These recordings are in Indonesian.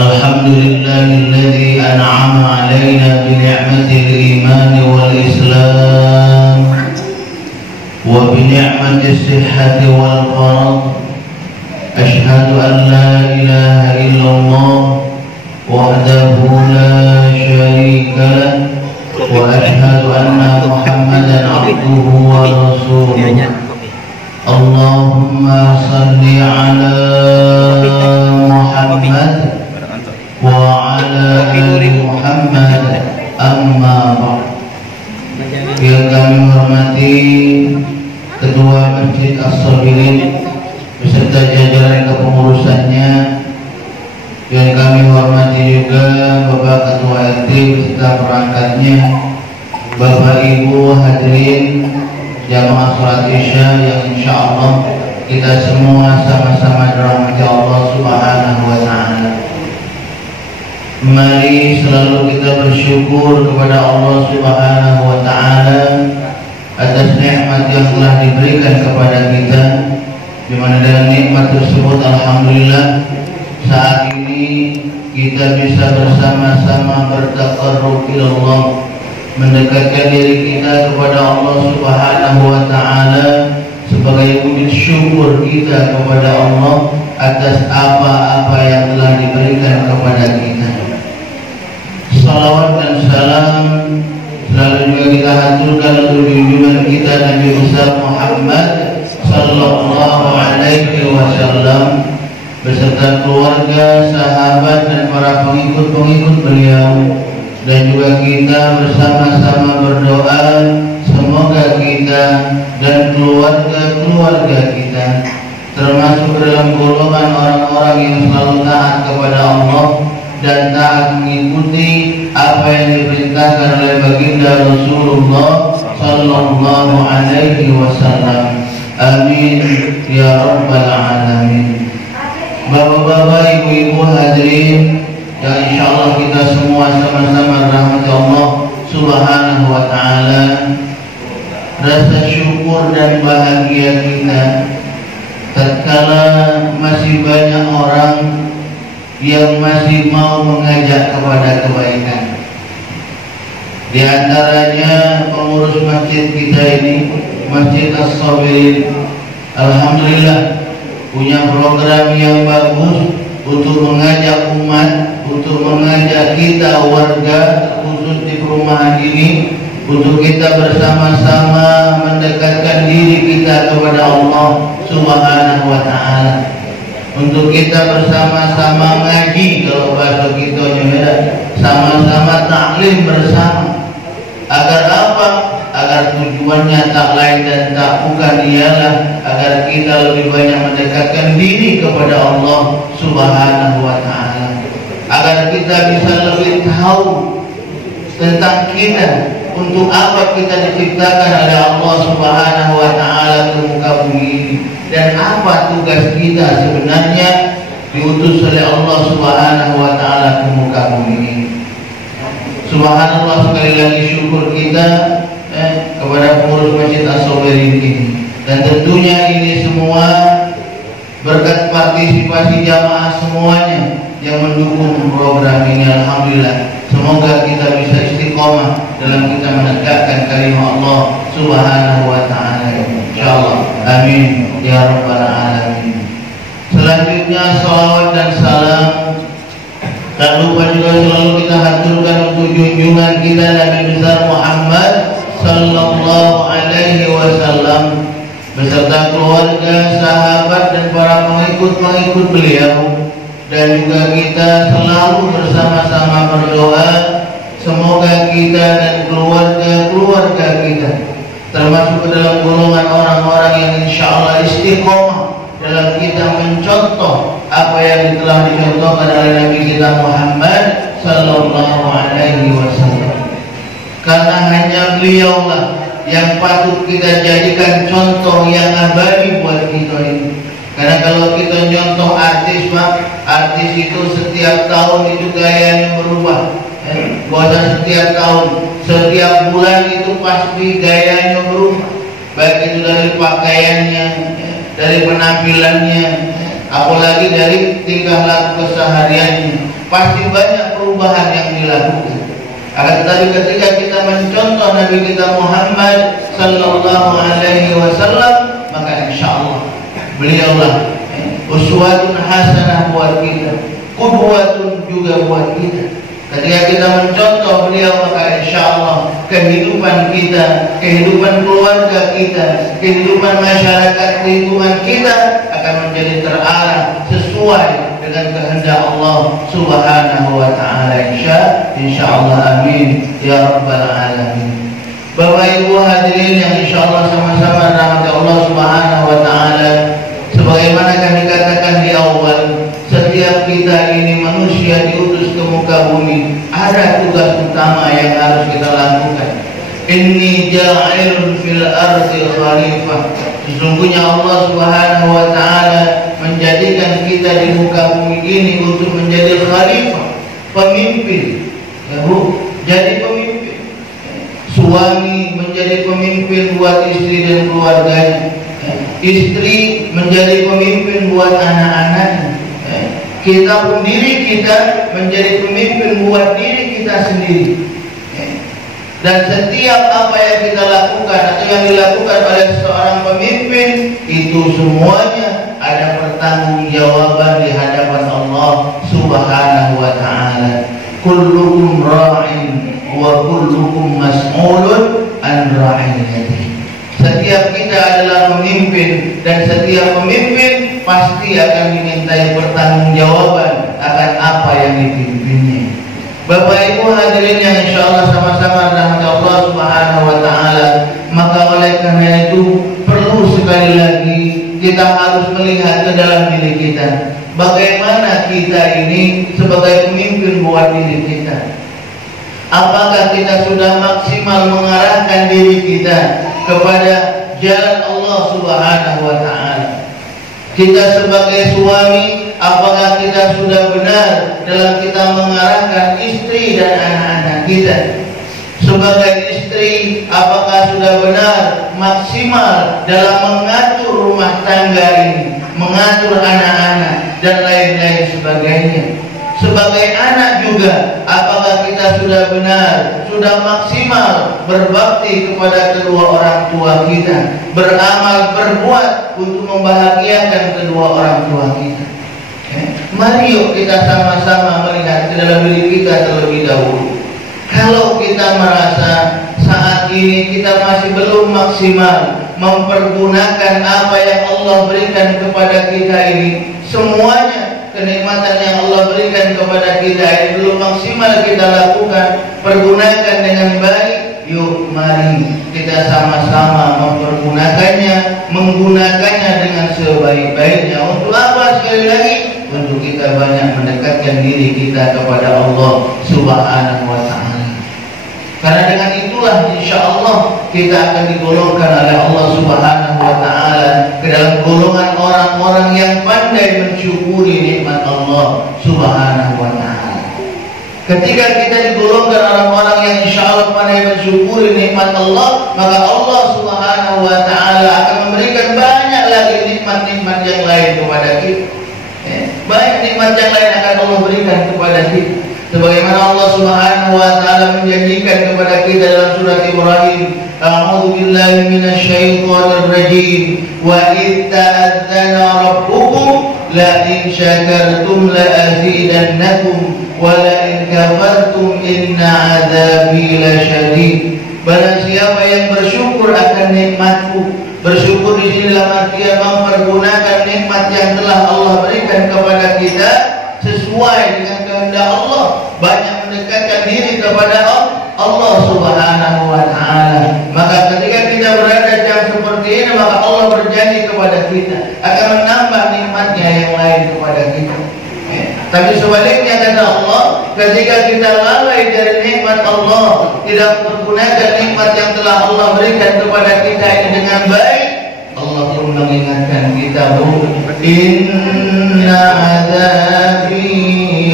الحمد لله الذي أنعم علينا بنعمة الإيمان والإسلام وبنعمة الصحة والفرج. أشهد أن لا إله إلا الله وحده لا شريك له وأشهد أن محمدا عبده ورسوله. اللهم صل على محمد وعلى آل محمد. Amma ba'd. Yang kami hormati Ketua Masjid As-Sabirin beserta jajaran kepengurusannya, yang kami hormati juga Bapak Ketua RT beserta perangkatnya, Bapak Ibu hadirin jamaah salat Isya yang insyaallah kita semua sama-sama dirahmati Allah Subhanahu wa taala. Mari selalu kita bersyukur kepada Allah Subhanahu wa taala atas nikmat yang telah diberikan kepada kita, di mana dengan nikmat tersebut alhamdulillah saat ini kita bisa bersama-sama bertaqarrub ila Allah, mendekatkan diri kita kepada Allah Subhanahu wa taala sebagai wujud syukur kita kepada Allah atas apa-apa yang telah diberikan kepada kita. Salawat dan salam selalu juga kita haturkan untuk junjungan kita Nabi besar Muhammad sallallahu alaihi wasallam beserta keluarga, sahabat dan para pengikut-pengikut beliau, dan juga kita bersama-sama berdoa semoga kita dan keluarga-keluarga kita termasuk dalam golongan orang-orang yang selalu taat kepada Allah dan taat mengikuti apa yang diperintahkan oleh baginda Rasulullah sallallahu alaihi wasallam. Amin ya rabbal alamin. Bapak-bapak, ibu-ibu hadirin yang insyaallah kita semua sama-sama rahmat Allah Subhanahu wa taala, rasa syukur dan bahagia kita tatkala masih banyak orang yang masih mau mengajak kepada kebaikan. Di antaranya pengurus masjid kita ini, Masjid As-Sabirin, alhamdulillah punya program yang bagus untuk mengajak umat, untuk mengajak kita warga khusus di perumahan ini, untuk kita bersama-sama mendekatkan diri kita kepada Allah Subhanahu wa taala, untuk kita bersama-sama ngaji, kalau bahasa kita beda, sama-sama taklim bersama. Agar apa? Agar tujuannya tak lain dan tak bukan ialah agar kita lebih banyak mendekatkan diri kepada Allah Subhanahu wa taala, agar kita bisa lebih tahu tentang kita, untuk apa kita diciptakan oleh Allah Subhanahu wa taala ke muka bumi ini, dan apa tugas kita sebenarnya diutus oleh Allah Subhanahu wa taala ke muka bumi ini. Subhanallah, sekali lagi syukur kita kepada pengurus Masjid As-Sabirin ini, dan tentunya ini semua berkat partisipasi jamaah semuanya yang mendukung program ini. Alhamdulillah, semoga kita bisa istiqomah dalam kita menegakkan kalimat Allah Subhanahu wa taala, insyaallah. Amin ya rabbal alamin. Selanjutnya salawat dan salam tak lupa juga selalu kita haturkan untuk junjungan kita Nabi besar Muhammad sallallahu alaihi wasallam beserta keluarga, sahabat dan para pengikut-pengikut beliau, dan juga kita selalu bersama-sama berdoa semoga kita dan keluarga-keluarga kita termasuk ke dalam golongan orang-orang yang insyaallah istiqomah dalam kita mencontoh apa yang telah dicontohkan oleh Nabi kita Muhammad sallallahu alaihi wasallam. Karena hanya beliaulah yang patut kita jadikan contoh yang abadi buat kita ini. Karena kalau kita contoh artis, Pak, artis itu setiap tahun itu gayanya berubah. Bukan setiap tahun, setiap bulan itu pasti gayanya berubah. Baik itu dari pakaiannya, dari penampilannya, apalagi dari tingkah laku kesehariannya. pasti banyak perubahan yang dilakukan. Akan tetapi ketika kita mencontoh Nabi kita Muhammad sallallahu alaihi wasallam, maka insyaallah beliaulah uswatun hasanah buat kita, qudwatun juga buat kita. Ketika kita mencontoh beliau, maka insyaallah kehidupan kita, kehidupan keluarga kita, kehidupan masyarakat lingkungan kita akan menjadi terarah sesuai dengan kehendak Allah Subhanahu wa taala. Insyaallah, amin ya rabbal alamin. Bapak Ibu hadirin yang insyaallah sama-sama rahmat Allah Subhanahu wa taala, sebagaimana kami katakan di awal, setiap kita ini manusia diutus ke muka bumi, ada tugas utama yang harus kita lakukan. Inni ja'ilun fil ardi khalifah. Sesungguhnya Allah Subhanahu wa taala menjadikan kita di muka bumi ini untuk menjadi khalifah, pemimpin. Ya Bu, jadi pemimpin. Suami menjadi pemimpin buat istri dan keluarganya. Istri menjadi pemimpin buat anak-anaknya. Kita pun diri kita menjadi pemimpin buat diri kita sendiri. Dan setiap apa yang kita lakukan atau yang dilakukan oleh seorang pemimpin, itu semuanya ada pertanggungjawaban di hadapan Allah Subhanahu wa taala. Kullukum ra'in wa kullukum mas'ulun an ra'iyatihi. Setiap kita adalah pemimpin, dan setiap pemimpin pasti akan dimintai pertanggungjawaban akan apa yang dipimpinnya. Bapak Ibu hadirin yang insyaallah sama-sama rahmat Allah Subhanahu wa taala, maka oleh karena itu perlu sekali lagi kita harus melihat ke dalam diri kita. Bagaimana kita ini sebagai pemimpin buat diri kita? Apakah kita sudah maksimal mengarahkan diri kita kepada jalan Allah Subhanahu wa taala? Kita sebagai suami, apakah kita sudah benar dalam kita mengarahkan istri dan anak-anak kita? Sebagai istri, apakah sudah benar maksimal dalam mengatur rumah tangga ini, mengatur anak-anak dan lain-lain sebagainya? Sebagai anak juga, apakah kita sudah benar, sudah maksimal berbakti kepada kedua orang tua kita, beramal, berbuat untuk membahagiakan kedua orang tua kita? Mari yuk kita sama-sama melihat ke dalam diri kita terlebih dahulu. Kalau kita merasa saat ini kita masih belum maksimal mempergunakan apa yang Allah berikan kepada kita ini, semuanya kenikmatan yang Allah berikan kepada kita ini belum maksimal kita lakukan, pergunakan dengan baik. Yuk mari kita sama-sama mempergunakannya, menggunakannya dengan sebaik-baiknya. Untuk apa? Sekali lagi, untuk kita banyak mendekatkan diri kita kepada Allah Subhanahu wa taala. Karena dengan itulah insyaallah kita akan digolongkan oleh Allah Subhanahu wa taala ke dalam golongan orang-orang yang pandai mensyukuri nikmat Allah Subhanahu wa taala. Ketika kita digolongkan orang-orang yang insyaallah pandai mensyukuri nikmat Allah, maka Allah Subhanahu wa taala akan memberikan banyak lagi nikmat-nikmat yang lain kepada kita. Banyak nikmat yang lain akan Allah berikan kepada kita. Sebagaimana Allah Subhanahu wa taala menjanjikan kepada kita dalam surat Ibrahim, A'udzu billahi minasyaitonir rajim, wa idz ta'adzana rabbukum la in syakartum la azidannakum wa la in kafartum inna 'adzabi lasyadid. Barang siapa yang bersyukur akan nikmatku, bersyukur di sini dalam artian mempergunakan nikmat yang telah Allah berikan kepada kita sesuai dengan kehendak Allah, banyak mendekatkan diri kepada Allah Subhanahu wa taala. Maka ketika kita berada jam seperti ini, maka Allah berjanji kepada kita akan menambah nikmatnya yang lain kepada kita. Tapi sebaliknya kata Allah, ketika kita lalai dari nikmat Allah, tidak mempergunakan nikmat yang telah Allah berikan kepada kita ini dengan baik, Allah pun mengingatkan kita, inna azabi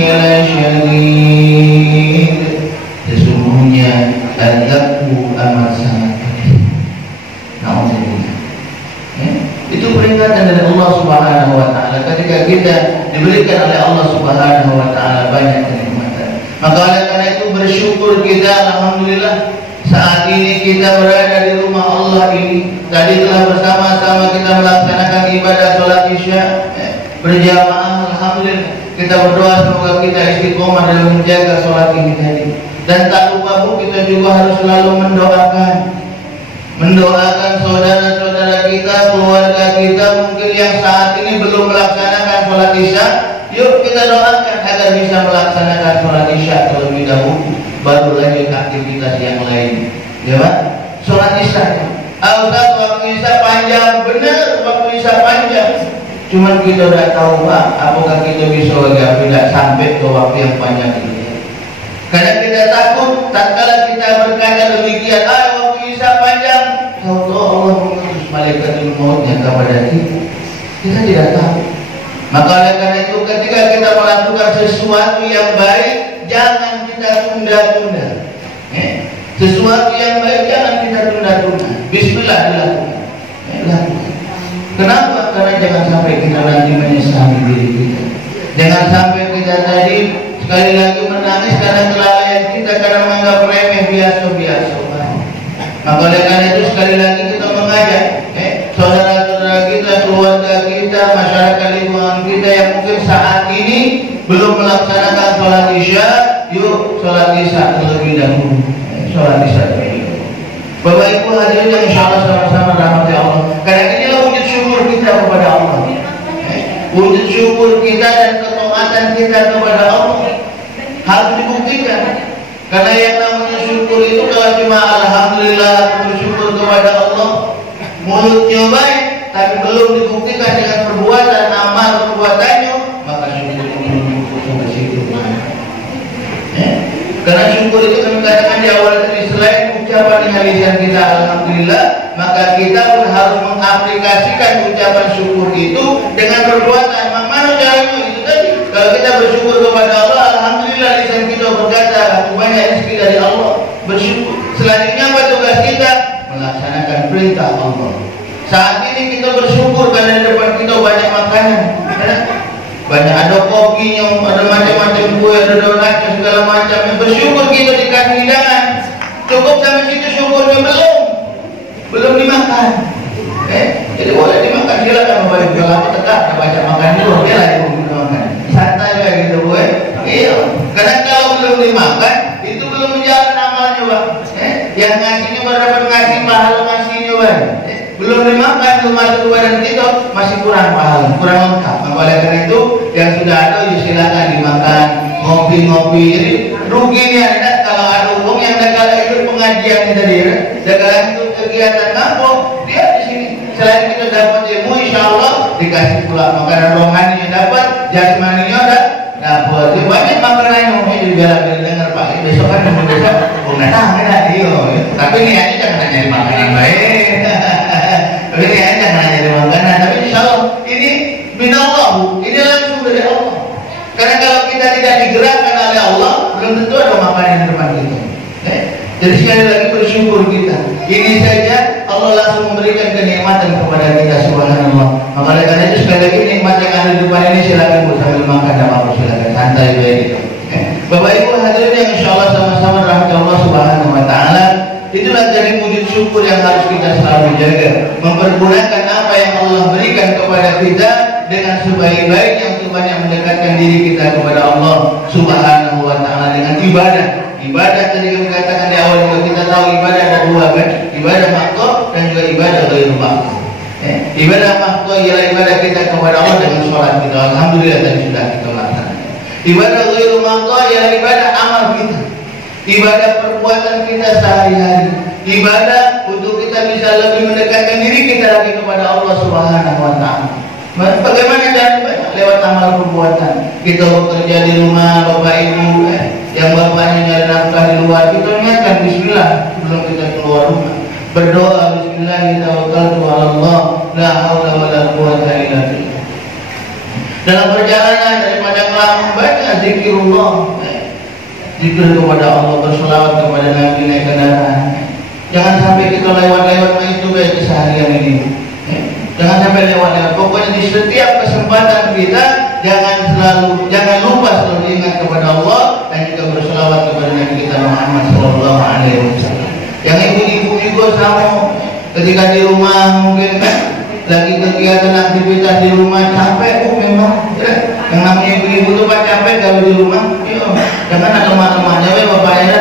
lasyadid. Sesungguhnya azabku amat sangat pedih. Nauzubillah. Itu peringatan dari Allah Subhanahu wa taala ketika kita diberikan oleh Allah Subhanahu wa taala banyak syukur kita, alhamdulillah saat ini kita berada di rumah Allah ini. Tadi telah bersama-sama kita melaksanakan ibadah sholat isya berjamaah, alhamdulillah. Kita berdoa semoga kita istiqomah dalam menjaga sholat ini tadi. Dan tak lupa Bu, kita juga harus selalu mendoakan saudara-saudara kita, keluarga kita mungkin yang saat ini belum melaksanakan sholat isya. Yuk kita doakan agar bisa melaksanakan sholat isya terlebih dahulu, baru lanjut aktivitas yang lain. Ya Pak, sholat isya. Ustaz, waktu isya panjang, benar waktu isya panjang. Cuman kita udah tahu Pak, apakah kita bisa tidak sampai ke waktu yang panjang ini? Karena kita takut, tatkala kita berkata demikian, waktu isya panjang, Allah mengutus malaikatul mautnya kepada kita. Kita tidak tahu. Maka oleh karena itu ketika kita melakukan sesuatu yang baik, jangan kita tunda-tunda. Sesuatu yang baik jangan kita tunda-tunda. Bismillah dilakukan. Lakukan. Kenapa? Karena jangan sampai kita nanti menyesali diri kita. Jangan sampai kita tadi sekali lagi menangis karena kelalaian kita, karena menganggap remeh biasa-biasa. Maka oleh karena itu sekali lagi kita mengajak saudara-saudara kita, keluarga kita, masyarakat lingkungan kita yang mungkin saat ini belum melaksanakan sholat isya, yuk sholat isya terlebih dahulu. Sholat isya terlebih dahulu. Bapak Ibu hadirin yang insya Allah sama-sama rahmati Allah. Karena inilah wujud syukur kita kepada Allah. Wujud syukur kita dan ketaatan kita kepada Allah harus dibuktikan. Karena yang namanya syukur itu kalau cuma alhamdulillah bersyukur kepada Allah, mulutnya baik tapi belum dibuktikan dengan perbuatan, amal perbuatannya, maka syukur itu belum cukup sampai situ. Karena syukur itu kami katakan di awal tadi, selain ucapan dengan lisan kita alhamdulillah, maka kita pun harus mengaplikasikan ucapan syukur itu dengan perbuatan. Mana caranya itu tadi? Kalau kita bersyukur kepada Allah, alhamdulillah lisan kita berkata banyak rezeki dari Allah, bersyukur. Selanjutnya apa tugas kita? Melaksanakan perintah Allah. Saat ini kita bersyukur karena di depan kita banyak makanan, banyak, ada kopinya, ada macam-macam kue, ada donatnya, segala macam. Bersyukur kita dikasih hidangan. Cukup sampai situ syukurnya belum dimakan. Jadi boleh dimakan, silakan Bapak Ibu. Kalau tetap baca makan dulu, dia lagi makan. Santai kayak gitu, Bu. Iya. Karena kalau belum dimakan, itu belum menjalan amalnya, Pak. Yang ngasihnya berdapat ngasih, pahala ngasihnya, Pak. Belum dimakan, belum masuk ke badan kita, masih kurang pahala, kurang lengkap. Maka oleh karena itu, yang sudah ada, ya silakan dimakan, ngopi-ngopi. Jadi ruginya kalau ada uang yang negara itu pengajian tadi, negara itu kegiatan apa? Dia di sini. Selain kita dapat ilmu, insya Allah dikasih pula makanan rohaninya dapat, jasmaninya dapat. Banyak makanan yang mau dibela-bela dengar Pak. Besok kan besok, tapi niatnya jangan hanya makanan baik. Tapi niatnya jangan hanya makanan. Tapi insya Allah ini minallah, ini langsung dari Allah. Karena kalau kita tidak digerakkan oleh Allah, belum tentu ada makanan di depan kita. Jadi sekali lagi bersyukur kita. Ini saja Allah langsung memberikan kenikmatan kepada kita, subhanallah. Maka oleh karena itu sekali lagi nikmat yang ada di depan ini silakan Bu sambil makan dan apa silakan santai baik. Bapak Ibu hadirin yang insyaallah sama-sama rahmat Allah subhanahu wa taala. Itulah dari wujud syukur yang harus kita selalu jaga. Mempergunakan apa yang Allah berikan kepada kita dengan sebaik-baiknya untuk banyak mendekatkan diri kita kepada Allah subhanahu wa taala dengan ibadah. Ibadah tadi kami katakan di awal juga, kita tahu ibadah ada dua kan, ibadah makhluk dan juga ibadah ghairu makhluk. Ibadah makhluk ialah ibadah kita kepada Allah dengan sholat kita, alhamdulillah tadi sudah kita laksanakan. Ibadah ghairu makhluk ialah ibadah amal kita, ibadah perbuatan kita sehari-hari, ibadah untuk kita bisa lebih mendekatkan diri kita lagi kepada Allah subhanahu wa ta'ala. Bagaimana caranya? Lewat amal perbuatan. Kita bekerja di rumah Bapak Ibu, yang bapaknya nyari nafkah di luar, kita ingatkan bismillah sebelum kita keluar rumah. Berdoa bismillah, tawakkaltu 'ala Allah, la haula wala quwwata illa billah. Dalam perjalanan daripada ngelamun baca zikirullah, zikir kepada Allah, berselawat kepada Nabi, naik kendaraan. Jangan sampai kita lewat-lewat itu baik keseharian ini. Jangan sampai lewat-lewat. Pokoknya di setiap kesempatan kita jangan lupa selalu ingat kepada Allah dan juga berselawat kepada Nabi kita Muhammad Jangan ada teman-temannya bapak ya,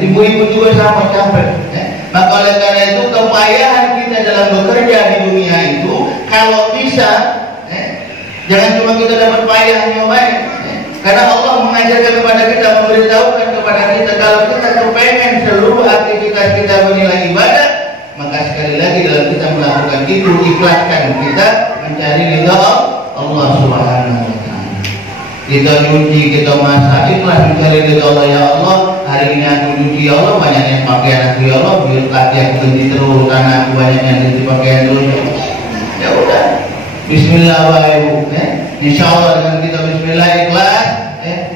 ibu-ibu juga sama capek. Maka oleh karena itu kepayahan kita dalam bekerja di dunia itu kalau bisa, jangan cuma kita dapat payahnya baik. Karena Allah mengajarkan kepada kita, memberitahukan kepada kita kalau kita kepengen seluruh aktivitas kita bernilai ibadah, maka sekali lagi dalam kita melakukan itu ikhlaskan kita mencari ridha Allah Subhanahu wa taala. Kita nyuci, kita masak, ikhlas mencari ridha Allah. Ya Allah, hari ini aku nyuci ya Allah, banyak yang pakaian aku ya Allah, biar kaki aku ganti terus, karena aku banyak yang ganti pakaian terus. Ya udah, Bismillahirrahmanirrahim. Insya Allah dengan kita Bismillah ikhlas,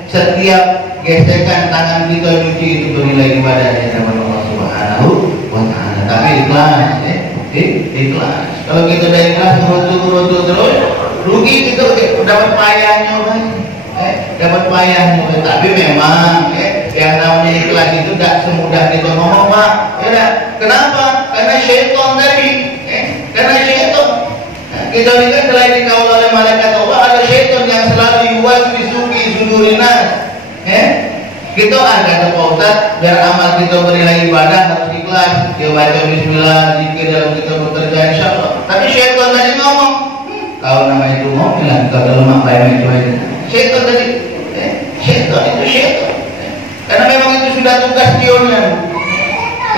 setiap gesekan tangan kita nyuci itu bernilai ibadah di hadapan Allah Subhanahu wa taala. Tapi ikhlas, ikhlas. Kalau kita udah ikhlas berutuh terus, rugi kita dapat payahnya banyak. Dapat payahnya. Tapi memang yang namanya ikhlas itu tidak semudah kita ngomong, Pak. Ya, kenapa? Karena syaitan tadi. Karena syaitan. Kita ini kan selain dikawal oleh malaikat Allah, ada syaitan yang selalu yuwaswisu fi sudurin nas. Kita ada Pak Ustaz, biar amal kita bernilai ibadah harus ikhlas. Dia baca bismillah, zikir dalam kita bekerja insyaallah. Tapi syaitan tadi ngomong, kau nama itu ngomong bilang kau dalam apa yang itu aja. Syaitan tadi, syaitan itu syaitan. Karena memang itu sudah tugas dionya.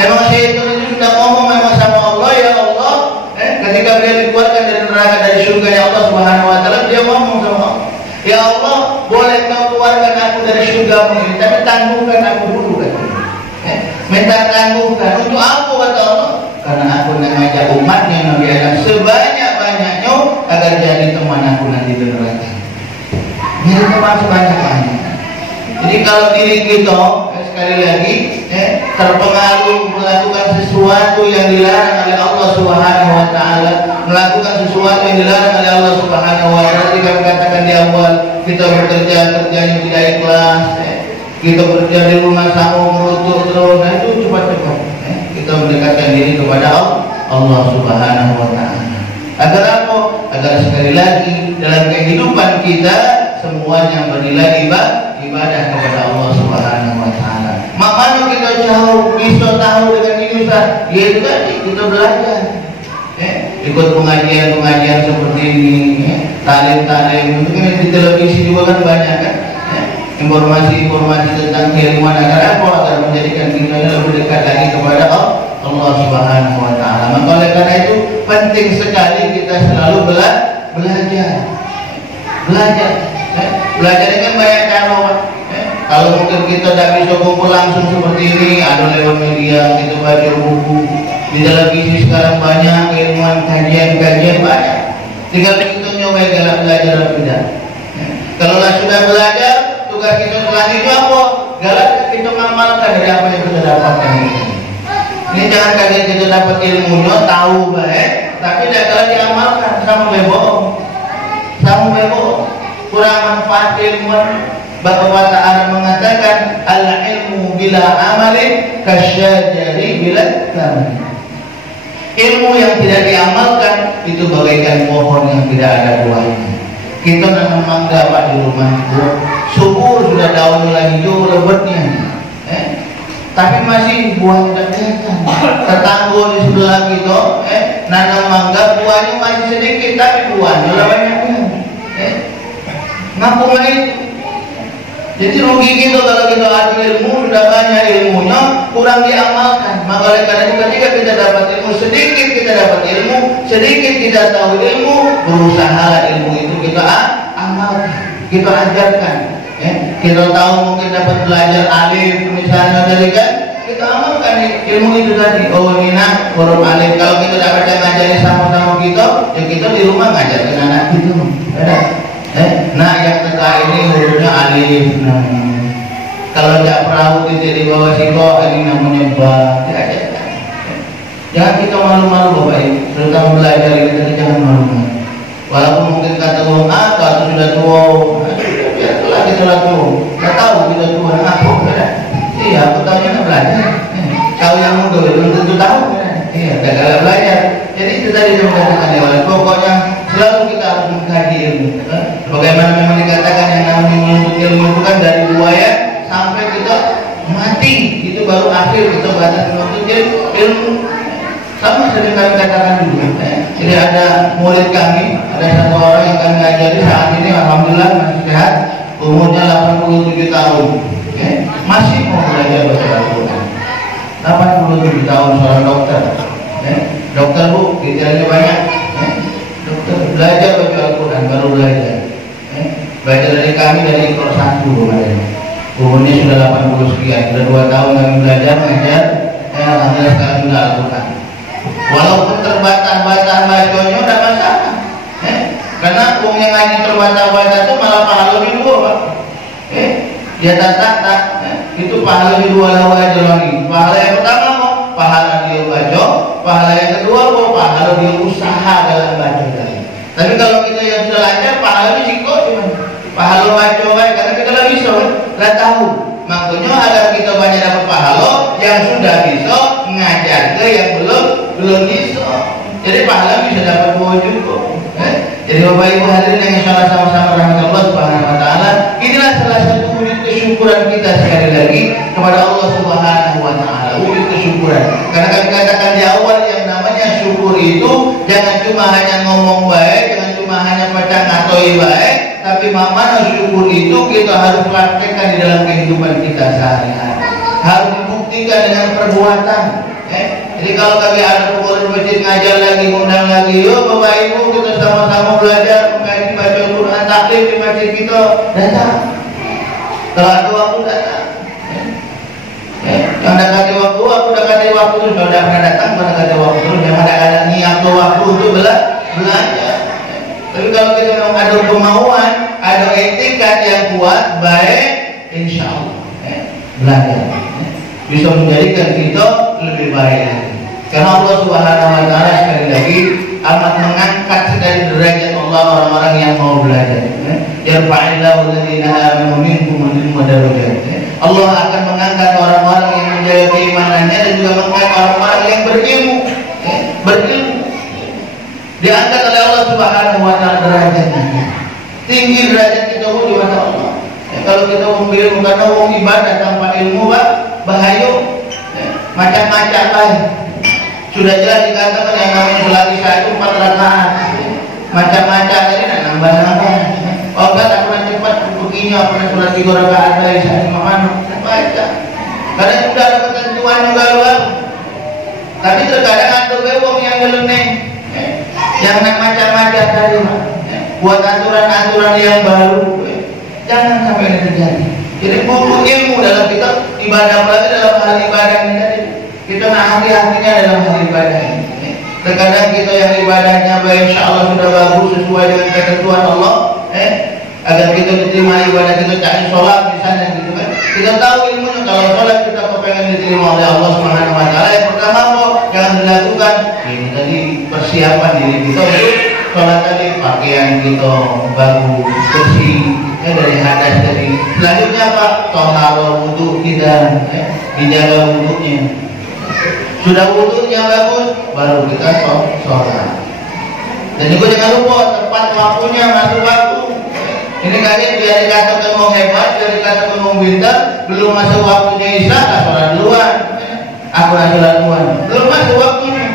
Memang syaitan itu sudah ngomong memang sama Allah, ya Allah. Ketika beliau dikeluarkan dari neraka, dari surga ya Allah Subhanahu wa taala, dia ngomong sama Allah, ya Allah, boleh kau keluarkan aku dari surgamu ini, tapi tangguhkan aku dulu kan. Minta tangguhkan untuk apa kata Allah? Karena aku mengajak umatnya Nabi Adam sebanyak-banyaknya agar jadi teman aku nanti di neraka. Ini teman sebanyak-banyak. Jadi kalau diri kita sekali lagi terpengaruh melakukan sesuatu yang dilarang oleh Allah Subhanahu wa taala, melakukan sesuatu yang dilarang oleh Allah Subhanahu wa taala, kita katakan di awal kita bekerja yang tidak ikhlas, kita bekerja di rumah sama merutuk terus, nah itu cepat-cepat kita mendekatkan diri kepada Allah Subhanahu wa taala. Agar apa? Agar sekali lagi dalam kehidupan kita semuanya bernilai ibadah kepada Allah Subhanahu wa taala. Makanya kita jauh bisa tahu dengan ini Ustaz, yaitu tadi kita belajar. Ikut pengajian-pengajian seperti ini, talim-talim, mungkin di televisi juga kan banyak kan. Informasi-informasi tentang keilmuan agar apa? Agar menjadikan kita lebih dekat lagi kepada Allah Subhanahu wa taala. Maka oleh karena itu penting sekali kita selalu belajar. Belajar ini kan banyak cara. Kalau mungkin kita tidak bisa kumpul langsung seperti ini, ada lewat media, kita baca buku. Di televisi sekarang banyak keilmuan, kajian-kajian banyak. Tinggal kita nyoba galak belajar atau tidak. Kalau sudah belajar, tugas kita selanjutnya apa? Galak kita mengamalkan dari apa yang kita dapatkan. Ini jangan kaget kita dapat ilmunya, tahu baik, tapi tidak galak diamalkan, sama bebo. Kurang manfaat ilmu. Bapak Ta'ala mengatakan al-ilmu bila amalin kasyajari bila taman. Ilmu yang tidak diamalkan itu bagaikan pohon yang tidak ada buahnya. Kita nanam mangga Pak di rumah itu, subur sudah daunnya lagi hijau lebatnya, tapi masih buah tidak kelihatan. Tetangga di sebelah kita nanam mangga, buahnya masih sedikit tapi buahnya banyaknya. Ngaku main. Jadi rugi kita kalau kita ada ilmu, sudah banyak ilmunya, kurang diamalkan. Maka oleh karena itu ketika kita dapat ilmu, sedikit kita dapat ilmu, sedikit kita tahu ilmu, berusaha ilmu itu kita amalkan, kita ajarkan. Kita tahu mungkin dapat belajar alif misalnya tadi kan, kita amalkan ilmu itu tadi. Oh ini nak huruf alif. Kalau kita dapat ngajari sama-sama kita, ya kita di rumah ngajarkan anak kita. Nah yang tengah ini hurufnya alif. Nah, kalau tidak perahu titik di bawah siko, ini namanya ba. Jangan kita malu-malu Bapak Ibu. Terutama belajar kita jangan malu-malu. Walaupun mungkin kata orang atau sudah tua, biarlah kita tua. Tidak tahu kita tua apa? Iya, aku tahunya belajar. Kau yang muda belum tentu tahu. Iya, tidak belajar. Jadi itu tadi saya katakan ya, pokoknya selalu kita harus mengkaji ilmu. Bagaimana memang dikatakan yang namanya menuntut ilmu itu kan dari buaya tahlil, kita batas menuntut ilmu. Sama seperti kami katakan dulu. Jadi ada murid kami, ada satu orang yang kami ajari saat ini, alhamdulillah masih sehat, umurnya 87 tahun. Masih mau belajar baca Al-Quran. 87 tahun, seorang dokter. Dokter bu, detailnya banyak. Dokter belajar baca Al-Quran, baru belajar. Belajar dari kami dari kelas 1 kemarin. Umurnya sudah 80 sekian, sudah 2 tahun kami belajar mengajar. Alhamdulillah sekarang sudah Al-Quran. Walaupun terbatas-batas bacanya udah masalah. Karena uang yang ngaji terbatas-batas itu malah pahalanya 2 Pak. Dia tak itu pahalanya 2 lawa lagi. Pahala yang pertama kok pahala dia baca, pahala yang kedua kok pahala dia usaha dalam baca tadi. Tapi kalau kita yang sudah lancar pahalanya siko cuma pahala baca baik karena kita lagi bisa, nggak tahu. Makanya agar kita banyak dapat pahala, yang sudah bisa ngajar ke yang belum bisa. Jadi pahala bisa dapat 2 juga. Jadi Bapak Ibu hadirin yang insyaallah sama-sama rahmat Allah Subhanahu wa taala, inilah salah satu wujud kesyukuran kita sekali lagi kepada Allah Subhanahu wa taala. Wujud kesyukuran. Karena kami katakan di awal yang namanya syukur itu jangan cuma hanya ngomong baik, jangan cuma hanya baca ngatoi baik, tapi mana syukur itu kita harus praktekkan di dalam kehidupan kita sehari-hari. Harus dibuktikan dengan perbuatan. Jadi kalau kami ada pengurus masjid ngajar lagi, undang lagi, yuk Bapak Ibu kita sama-sama belajar mengaji baca Quran tahlil di masjid kita, datang. Kalau ada waktu datang. Yang dekati waktu, aku dekati waktu terus. Kalau tidak pernah datang, pernah dekati waktu terus. Yang ada niat waktu untuk belajar. Tapi kalau kita memang ada kemauan, ada etikat yang kuat, baik, insya Allah belajar bisa menjadikan kita lebih baik lagi. Karena Allah Subhanahu wa taala sekali lagi amat mengangkat sekali derajat Allah orang-orang yang mau belajar. Yarfa'illahu alladziina aamanu minkum wa darajat. Allah akan mengangkat orang-orang yang menjaga keimanannya dan juga mengangkat orang-orang yang berilmu. Diangkat oleh Allah Subhanahu wa taala derajatnya. Tinggi derajat kita di mata Allah. Kalau kita memilih karena ibadah tanpa ilmu bahaya, macam-macam lain. Sudah jelas dikatakan yang namanya sholat isya itu 4 rakaat. Macam-macam tadi nambah-nambah. Oh enggak, aku nak cepat begini, aku nak sholat 3 rakaat dari isya mana? Baca. Karena sudah ada ketentuan juga luar. Tapi terkadang ada wong yang nyeleneh, yang macam-macam tadi, buat aturan-aturan yang baru. Jangan sampai ini terjadi. Jadi butuh ilmu dalam kita ibadah, berarti dalam hal ibadah ini tadi. Kita nak hati-hatinya dalam hal ibadah ini. Terkadang kita yang ibadahnya baik, insya Allah sudah bagus sesuai dengan ketentuan Allah. Agar kita diterima ibadah kita, cari sholat misalnya gitu kan. Kita tahu ilmunya kalau sholat kita kepengen diterima oleh Allah Subhanahu wa taala. Yang pertama kok jangan dilakukan ini tadi persiapan diri kita untuk sholat tadi, pakaian kita bagus, bersih. Dari hadas tadi. Selanjutnya apa? Toharo wudhu kita, dijaga wudhunya. Sudah wudhunya bagus, baru kita sholat. Dan juga jangan lupa tepat waktunya, masuk waktu. Ini kalian biar dikatakan mau hebat, biar dikatakan mau pintar, belum masuk waktunya isya, sholat duluan. Aku sholat duluan. Belum masuk waktunya.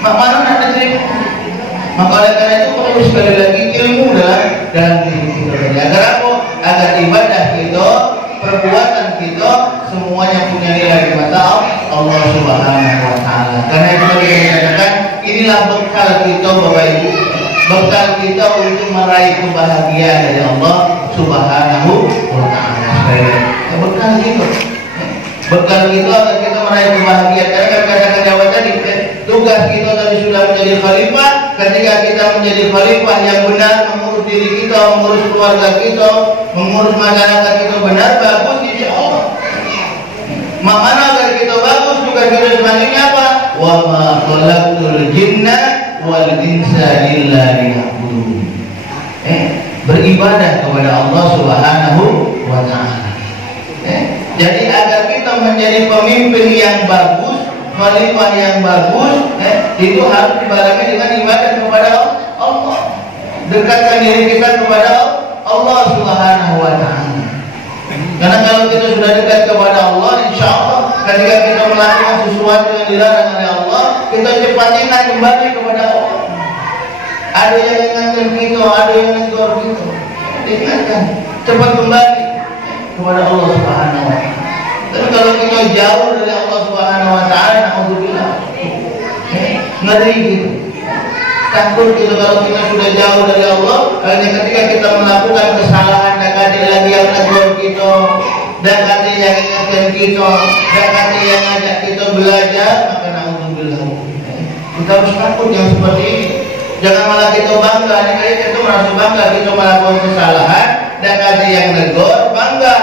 Mana nak terima? Maka oleh karena itu perlu sekali lagi ilmu dalam diri kita. Agar apa? Agar ibadah kita, perbuatan kita semuanya punya nilai di mata Allah Subhanahu wa taala. Karena itu kita katakan inilah bekal kita Bapak Ibu. Bekal kita untuk meraih kebahagiaan dari Allah Subhanahu wa taala. Bekal kita. Bekal kita agar kita meraih kebahagiaan. Karena kata-kata jawab tadi, tugas kita tadi sudah menjadi khalifah. Ketika kita menjadi khalifah yang benar, mengurus diri kita, mengurus keluarga kita, mengurus masyarakat kita benar, bagus insya Allah. Mana agar kita bagus, tugas kita selanjutnya apa? Wa ma khalaqtul jinna wal insa illa liya'budun. Beribadah kepada Allah Subhanahu wa taala. Jadi agar kita menjadi pemimpin yang bagus, khalifah yang bagus, itu harus dibarengi dengan ibadah kepada Allah. Dekatkan diri kita kepada Allah Subhanahu wa taala. Karena kalau kita sudah dekat kepada Allah, insya Allah ketika kita melakukan sesuatu yang dilarang oleh Allah, kita cepat ingat kembali kepada Allah. Ada yang ingatkan kita, ada yang negor kita. Diingatkan, cepat kembali kepada Allah Subhanahu wa Ta'ala. Tapi kalau kita jauh dari Allah Subhanahu wa Ta'ala, alhamdulillah, ngeri gitu. Takut gitu kalau kita sudah jauh dari Allah, karena ketika kita melakukan kesalahan, dan ada lagi yang negor kita, dan ada yang ingatkan kita, dan ada yang ngajak kita belajar, maka alhamdulillah. Kita harus takut yang seperti ini. Jangan malah kita bangga, kali kita merasa bangga kita melakukan kesalahan, dan ada yang negor, bangga.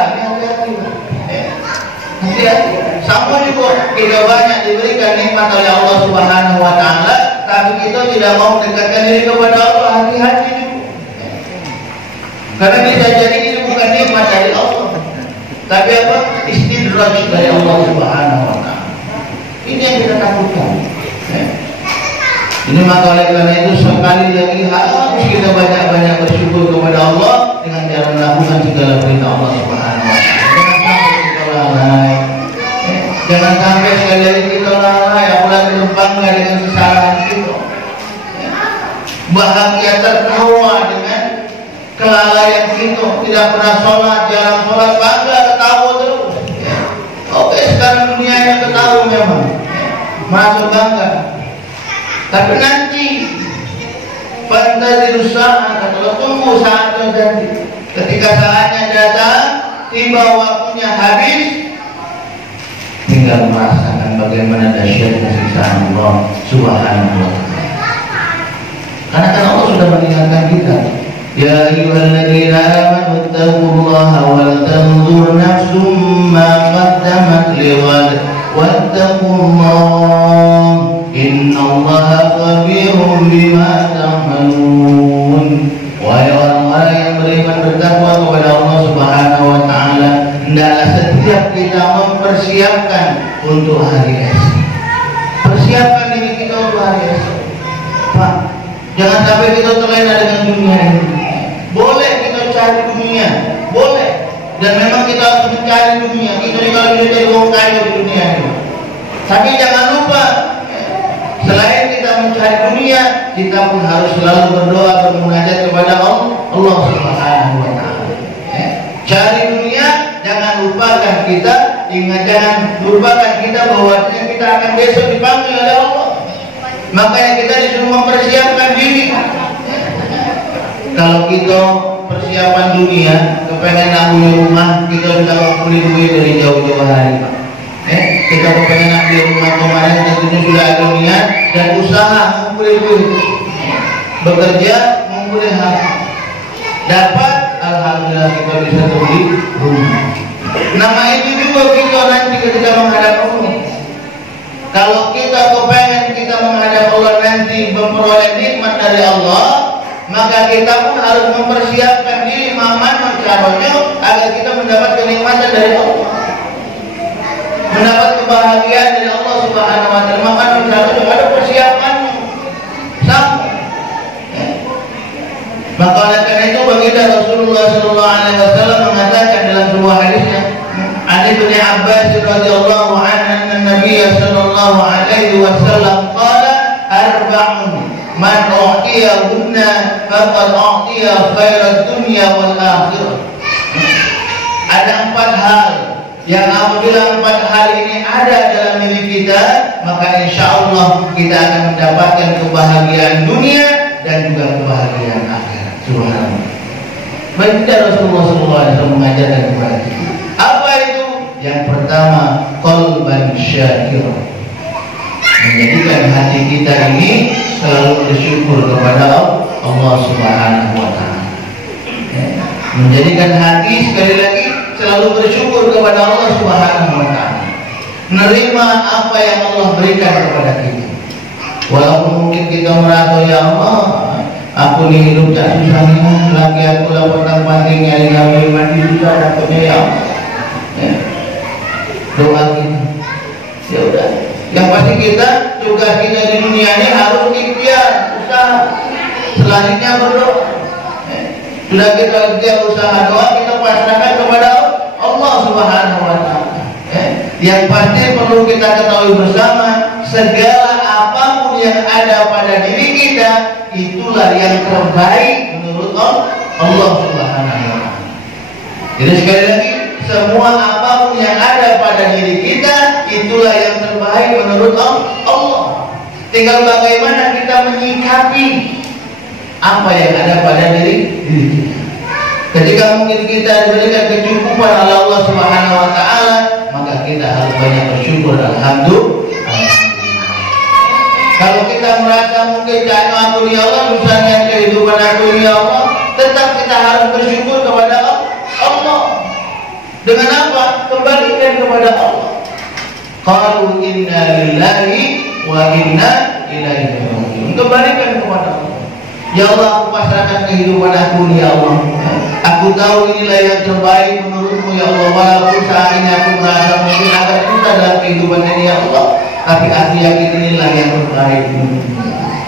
Hati-hati. Sama juga kita banyak diberikan nikmat oleh Allah Subhanahu wa Ta'ala, tapi kita tidak mau mendekatkan diri kepada Allah. Hati-hati juga. Karena bisa jadi ini bukan nikmat dari Allah, tapi apa? Istidraj dari Allah Subhanahu wa Ta'ala. Ini yang kita takutkan. Ini maka oleh karena itu sekali lagi harus kita banyak-banyak bersyukur kepada Allah dengan cara melakukan segala perintah Allah Subhanahu wa Ta'ala. Jangan sampai kita lalai. Jangan sampai sekali lagi kita lalai, apalagi bangga dengan kesalahan kita. Bahagia tertawa dengan kelalaian kita, tidak pernah sholat, jarang sholat, bangga ketawa terus. Oke, sekarang dunia yang ketawa memang masuk bangga. Tapi nanti fantazir saat, kalau tunggu saat terjadi. Ketika saatnya datang, tiba waktunya habis, tinggal merasakan bagaimana dahsyatnya siksaan Allah Subhanahu wa Ta'ala. Karena kan Allah sudah mengingatkan kita, ya ayyuhalladzina amanu taqullaha wal tanzur nafsum ma qaddamat lighad wattaqullaha innallaha khabirun bima ta'malun. Wahai orang-orang yang beriman bertakwa kepada Allah Subhanahu wa Ta'ala, hendaklah setiap kita mempersiapkan untuk hari esok. Persiapkan diri kita untuk hari esok. Pak, jangan sampai kita terlena dengan dunia ini. Boleh kita cari dunia, boleh. Dan memang kita harus mencari dunia. Kita kalau bisa jadi orang kaya di dunia ini. Tapi jangan lupa, selain kita mencari dunia, kita pun harus selalu berdoa, bermunajat kepada Allah Subhanahu wa Ta'ala. Cari dunia, jangan lupakan kita, jangan lupakan kita bahwa kita akan besok dipanggil oleh Allah. Makanya kita disuruh mempersiapkan diri. Kalau kita persiapan dunia, kepengen punya rumah, kita sudah kumpulin duit dari jauh-jauh hari. Kita kepengen di rumah kemarin, tentunya sudah ada niat dan usaha mengumpulkan duit, bekerja mengumpulkan harta, dapat, alhamdulillah kita bisa beli rumah. Nama itu juga kita nanti ketika menghadap Allah. Kalau kita kepengen kita menghadap Allah nanti memperoleh nikmat dari Allah, maka kita pun harus mempersiapkan diri maman mencaranya agar kita mendapat kenikmatan dari Allah, mendapat kebahagiaan dari Allah Subhanahu wa Ta'ala. Maka mencapai ada persiapan sama. Maka oleh karena itu baginda Rasulullah sallallahu alaihi wasallam mengatakan dalam sebuah hadisnya, An Ibnu Abbas radhiyallahu anhu, Nabi sallallahu alaihi wasallam qala arba'un man u'tiyahunna faqad u'tiya khairat dunya wal akhirah. Ada 4 hal yang apabila 4 hal ini ada dalam diri kita, maka insya Allah kita akan mendapatkan kebahagiaan dunia dan juga kebahagiaan akhirat. Subhanallah. Baginda Rasulullah SAW mengajarkan kepada kita. Apa itu? Yang pertama, qalban syakir. Menjadikan hati kita ini selalu bersyukur kepada Allah Subhanahu wa Ta'ala. Menjadikan hati sekali lagi selalu bersyukur kepada Allah Subhanahu wa Ta'ala. Menerima apa yang Allah berikan kepada kita. Walaupun mungkin kita merasa, ya Allah, aku nih hidup tak susah nih, lagi aku lah petang-panting nyari gawe mandi juga dapatnya, ya Allah. Doa kita. Ya udah. Yang pasti kita, tugas kita di dunia ini harus ikhtiar, usaha. Selanjutnya berdoa. Sudah kita ikhtiar usaha doa, kita pasrahkan kepada Allah Subhanahu wa Ta'ala. Yang pasti perlu kita ketahui bersama, segala apapun yang ada pada diri kita, itulah yang terbaik menurut Allah Subhanahu wa Ta'ala. Jadi sekali lagi, semua apapun yang ada pada diri kita, itulah yang terbaik menurut Allah. Tinggal bagaimana kita menyikapi apa yang ada pada diri kita. Ketika mungkin kita diberikan kecukupan oleh Allah Subhanahu wa Ta'ala, maka kita harus banyak bersyukur. Alhamdulillah. Kalau kita merasa mungkin jangan aku ya Allah, misalnya kehidupan aku ya Allah, tetap kita harus bersyukur kepada Allah. Dengan apa? Kembalikan kepada Allah. Qalu inna lillahi wa inna ilaihi raji'un. Kembalikan kepada Allah. Ya Allah, aku pasrahkan kehidupan aku ya Allah. Aku tahu inilah yang terbaik menurutmu ya Allah. Walaupun saat ini aku merasa mungkin agak susah dalam kehidupan ini ya Allah, tapi aku yakin inilah yang terbaik menurutmu.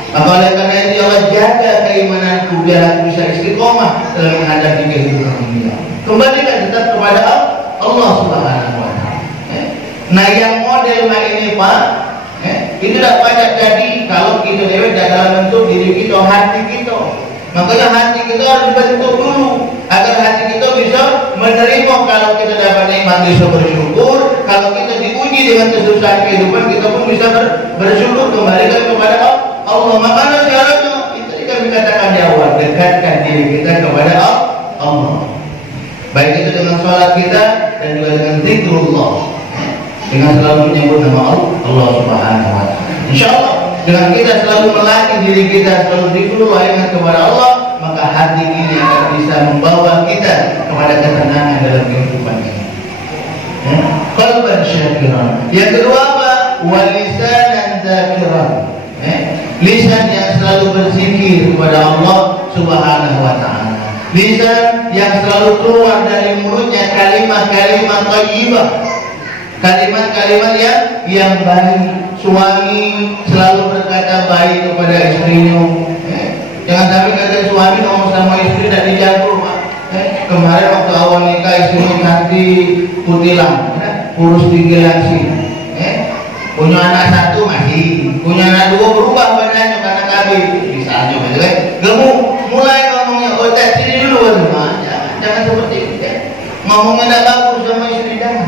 Maka oleh karena itu ya Allah, jaga keimananku biar aku bisa istiqomah dalam menghadapi kehidupan ini ya Allah. Kembalikan tetap kepada Allah Subhanahu wa Ta'ala. Nah yang model ini Pak, itu tidak banyak jadi kalau kita dewe dalam bentuk diri kita, hati kita. Makanya hati kita harus dibentuk dulu agar hati kita bisa menerima. Kalau kita dapat nikmat bisa bersyukur, kalau kita diuji dengan kesusahan kehidupan kita pun bisa bersyukur, kembalikan kepada Allah. Makanya syaratnya itu kami katakan di awal, dekatkan diri kita kepada Allah. Baik itu dengan sholat kita dan juga dengan zikrullah, dengan selalu menyebut nama Allah Subhanahu wa Ta'ala. Insyaallah dengan kita selalu melatih diri kita selalu zikrullah, ingat kepada Allah, maka hati ini akan bisa membawa kita kepada ketenangan dalam kehidupan ini. Qalban syakiran. Yang kedua apa? Walisanan dzakiran. Lisan yang selalu berzikir kepada Allah Subhanahu wa Ta'ala. Lisan yang selalu keluar dari mulutnya kalimat-kalimat thayyibah, kalimat-kalimat yang baik. Suami selalu berkata baik kepada istrinya. Jangan sampai kata suami ngomong sama istri tidak dijaga. Kemarin waktu awal nikah istrinya cantik putilang, kurus tinggi langsing. Punya anak satu masih, punya anak dua berubah badannya karena KB. Misalnya, gemuk, mulai ngomongnya otak sini dulu, jangan seperti itu. Ngomongnya tidak bagus sama istri, jangan.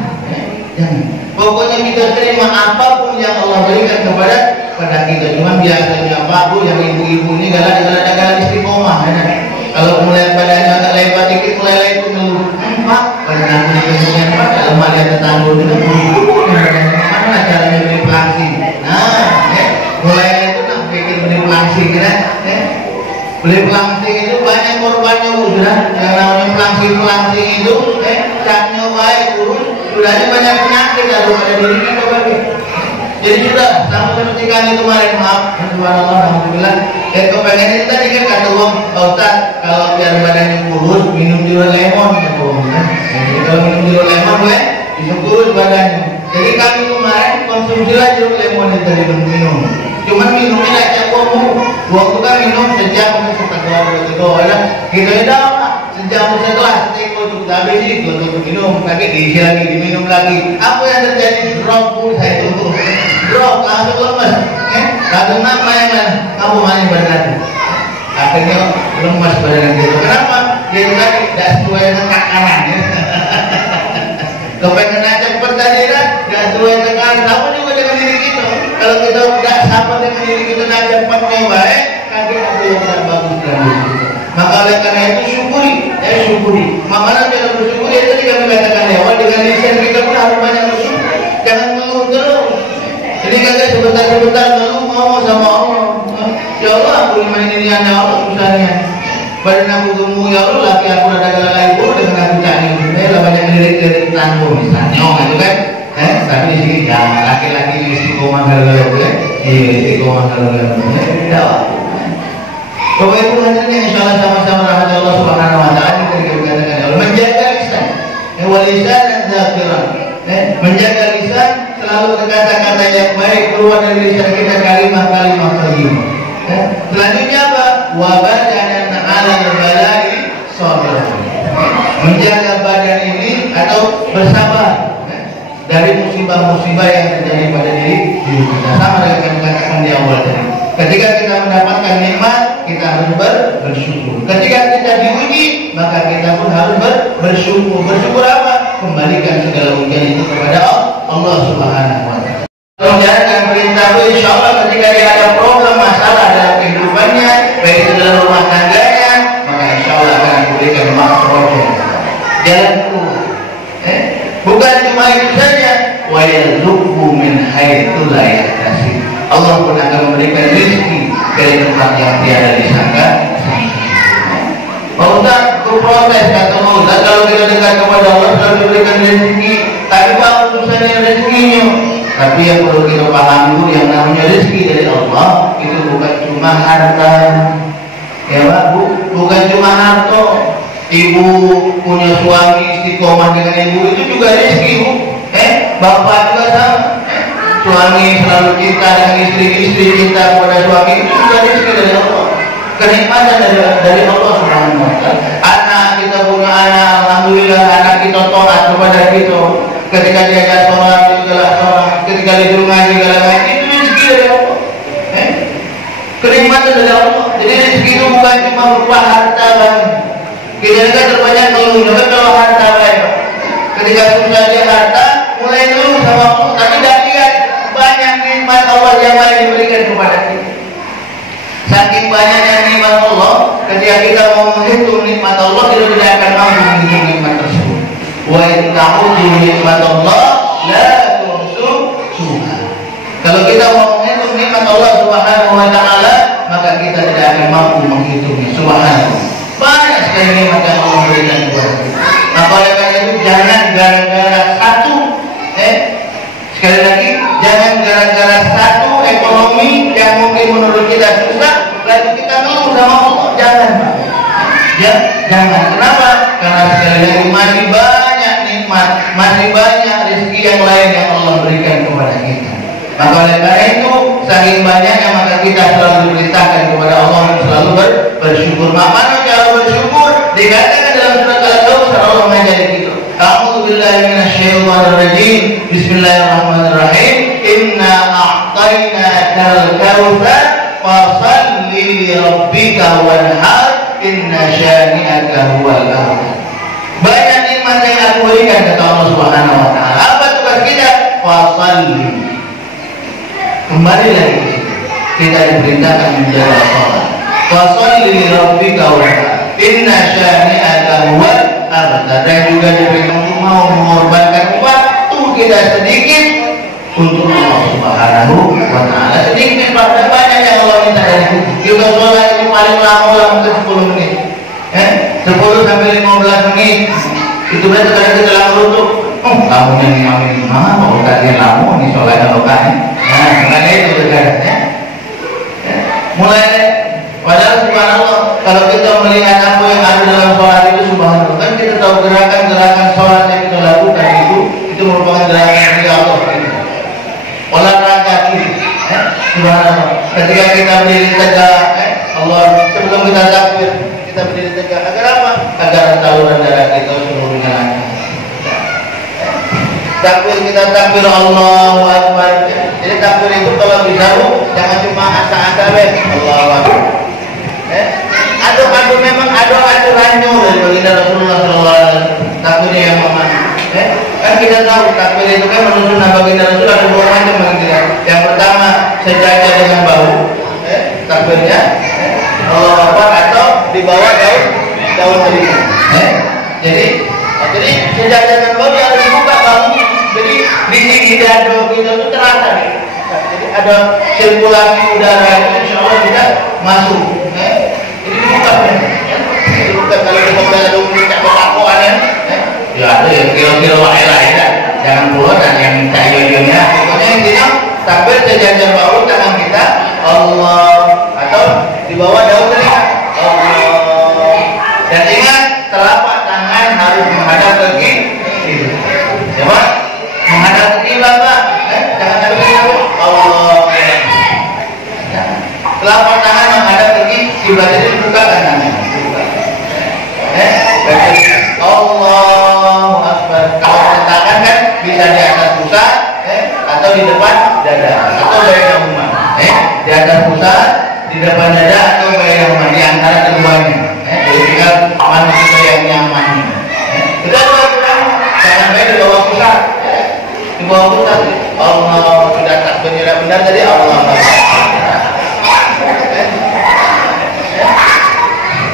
Pokoknya kita terima apapun yang Allah berikan kepada kita. Cuma biasanya Pak Bu, yang ibu-ibu ini galak istiqomah. Kalau mulai badannya agak lebar dikit, mulai itu ngeluh. Pak, badan aku dikasihkan Pak, lemah lihat tetangga itu mana caranya beli pelangsing? Mulai itu nak bikin beli pelangsing, beli pelangsing itu banyak korbannya sudah. Yang namanya pelangsing itu, catnya baik, kurus, sudahnya banyak penyakit pada diri kita bagi. Jadi sudah sama seperti kami kemarin, maaf, subhanallah, alhamdulillah. Kepengen itu tadi kan kata uang, Ustaz, kalau biar badannya kurus, minum jeruk lemon, kata uang. Jadi kalau minum jeruk lemon, bisa kurus badannya. Jadi kami kemarin konsumsilah jeruk lemon itu dari minum. Cuman minumnya tidak cukup. Waktu kan minum sejam setelah kita dah sejam setelah untuk habis itu untuk minum lagi, diisi lagi, diminum lagi. Apa yang terjadi? Drop pun saya itu. Drop langsung lemas. Langsung nama yang kamu mana badan. Akhirnya lemas badan itu. Kenapa? Dia tadi tidak sesuai dengan takaran. Kepengen cepat tadi dah, tidak sesuai takaran. Sama juga dengan diri kita. Kalau kita tidak sama dengan diri kita nak cepatnya baik, kaki aku yang tidak bagus dalam diri kita. Maka oleh karena itu syukuri. Makanya dalam bersyukur itu tadi kami katakan ya, dengan lisan kita pun harus banyak bersyukur. Jangan mengeluh terus. Jadi kata sebentar lalu ngomong sama Allah. Ya Allah, aku ini ya Allah susahnya. Badan aku gemuk ya Allah, laki aku ada galak ibu dengan aku cari. Lah banyak lirik tanggung misalnya, gitu kan? Tapi di sini jangan laki-laki istiqomah galau-galau ya. Istiqomah galau-galau. Tidak. Bapak Ibu hadirin insya Allah sama-sama rahmat Allah Subhanahu wa Ta'ala ketika dikatakan Allah menjaga lisan, walisan dan zakiran. Menjaga lisan, selalu kata-kata yang baik keluar dari lisan kita, kalimah-kalimah thayyibah. Selanjutnya apa? Wa badanan 'alal bala'i sabr. Menjaga badan ini atau bersabar dari musibah-musibah yang terjadi pada diri kita. Sama dengan yang katakan di awal tadi. Ketika kita mendapatkan nikmat, kita harus bersyukur. Ketika kita diuji, maka kita pun harus bersyukur. Bersyukur apa? Kembalikan segala ujian itu kepada Allah Subhanahu wa taala. Menjalankan perintah itu, insya Allah ketika dia ada problem masalah dalam kehidupannya, baik itu dalam rumah tangganya, maka insya Allah akan diberikan makhrajah, jalan keluar. Bukan cuma itu saja, wa yarzuqhu min haitsu la yahtasib. Allah pun akan memberikan rezeki dari tempat yang tiada disangka. Pak Ustaz, itu protes kata Ustaz, kalau kita dekat kepada Allah selalu diberikan rezeki, tapi Pak urusannya rezekinya. Tapi yang perlu kita pahami dulu, yang namanya rezeki dari Allah itu bukan cuma harta, ya Pak, bukan cuma harta. Ibu punya suami istiqomah dengan ibu itu juga rezeki, Bu. Bapak juga sama. Suami selalu cinta dengan istri cinta kepada suami itu juga rezeki dari Allah. Kenikmatan dari Allah Subhanahu wa taala. Anak kita punya anak, alhamdulillah anak kita taat kepada kita. Ketika dia ada sholat, segala sholat. Ketika dia disuruh ngaji, segala ngaji, itu rezeki dari Allah. Kenikmatan dari Allah. Jadi rezeki itu bukan cuma berupa harta, Bang. Kita kan terbanyak ngeluh, kalau harta baik. Ketika susah dia harta, mulai ngeluh sama Allah, tapi tidak lihat banyak nikmat Allah yang diberikan kepada kita. Saking banyaknya nikmat Allah, ketika kita mau menghitung nikmat Allah, kita tidak akan mampu menghitung nikmat tersebut. Wa in ta'udzu nikmat Allah la tuhsuha. Kalau kita mau menghitung nikmat Allah Subhanahu wa taala, maka kita tidak akan mampu menghitungnya. Subhanallah. Banyak sekali nikmat yang Allah berikan kepada kita. Maka oleh karena itu jangan gara-gara satu, sekali lagi, jangan gara-gara satu ekonomi yang mungkin menurut kita susah, lalu kita ngeluh sama Allah. Jangan, Pak. Jangan. Kenapa? Karena sekali lagi masih banyak nikmat, masih banyak rezeki yang lain yang Allah berikan kepada kita. Maka oleh karena itu, saking banyaknya maka kita selalu diperintahkan kepada Allah untuk selalu bersyukur. Mana cara bersyukur? Dikatakan dalam surat Al-Kautsar, Allah mengajari kita. A'udzubillahi minasyaitonir rajim. Bismillahirrahmanirrahim. Inna a'tainakal kautsar fashalli li rabbika wanhar inna syani'aka huwal abtar. Banyak nikmat yang aku berikan kata Allah Subhanahu wa taala. Apa tugas kita? Fashalli. Kembali lagi kita diperintahkan menjaga sholat. Fasholli li rabbika wanhar inna syani'aka huwal abtar. Dan juga diperintahkan untuk mau mengorbankan waktu kita sedikit untuk Allah Subhanahu wa taala. Sedikit pada banyak yang Allah minta dari kita. Kita sholat ini paling lama mungkin 10 menit. 10 sampai 15 menit. Itu berarti kalau kita lama untuk kamu yang ngamin mah mau tadi lama nih sholatnya lokal. Nah, makanya itu sebenarnya. Mulai padahal subhanallah, kalau kita melihat apa yang ada dalam sholat itu subhanallah, kan kita tahu gerakan-gerakan sholat yang kita lakukan itu merupakan gerakan dari Allah. Olahraga ini, subhanallah. Ketika kita berdiri tegak, Allah sebelum kita takbir, kita berdiri tegak. Agar apa? Agar saluran darah kita seluruhnya lancar. Takbir kita takbir Allahu Akbar. Jadi takbir itu kalau bisa jangan cuma asa-asa Allahu Akbar. Adu memang ada aturannya dari baginda Rasulullah SAW. Takbirnya yang mana? Kan kita tahu takbir itu kan menurut baginda Rasul ada 2 macam baginda. Yang pertama sejajar dengan bahu, takbirnya Allahu Akbar, atau di bawah daun telinga. Jadi sejajar dengan bahu harus dibuka bahunya. Jadi di dada kita itu terasa nih. Jadi ada sirkulasi udara itu insya Allah kita masuk. Jadi dibuka kalau kita berada di cakap-cakuan ya ada yang kira-kira lain ya. Jangan pula dan yang cair-cairnya. Pokoknya intinya takbir sejajar bahu tangan kita Allah, atau di bawah daun telinga Allah. Dan ingat telapak tangan harus menghadap ke kiri. Ya Pak? Menghadap ke kiblat, Pak. Jangan sampai Allah. Telapak tangan menghadap ke kiblat itu dibuka tangannya. Allahu Akbar. Kalau tangan kan bisa di atas pusat. atau di depan dada atau bainahuma. Di atas pusat, di depan dada atau bainahuma, di antara keduanya. Jadi tinggal mana kita yang nyaman. Kita lakukan jangan baik di bawah pusat. Di bawah pusat Allah sudah takbirnya benar tadi Allah.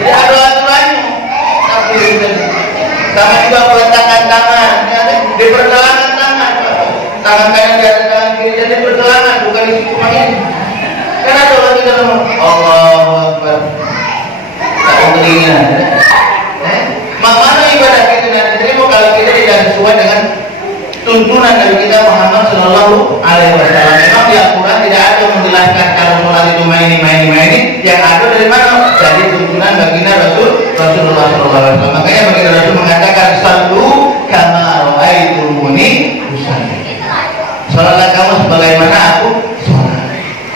Jadi ada aturannya. Sama juga peletakan tangan, di pergelangan tangan, tangan kanan di atas tangan kiri, jadi pergelangan bukan di situ ini. Karena kalau kita ngomong Allahu Akbar, tak keinginan. Mana ibadah kita nanti terima kalau kita tidak sesuai dengan tuntunan dari kita Muhammad Sallallahu Alaihi Wasallam. Memang di Al-Quran tidak ada menjelaskan kalau sholat itu main. Yang ada dari mana? Dari tuntunan baginda Rasulullah Sallallahu Alaihi Wasallam. Makanya baginda Rasul mengatakan sallu kama ra'aitumuni usalli. Salatlah kamu sebagaimana aku sholat.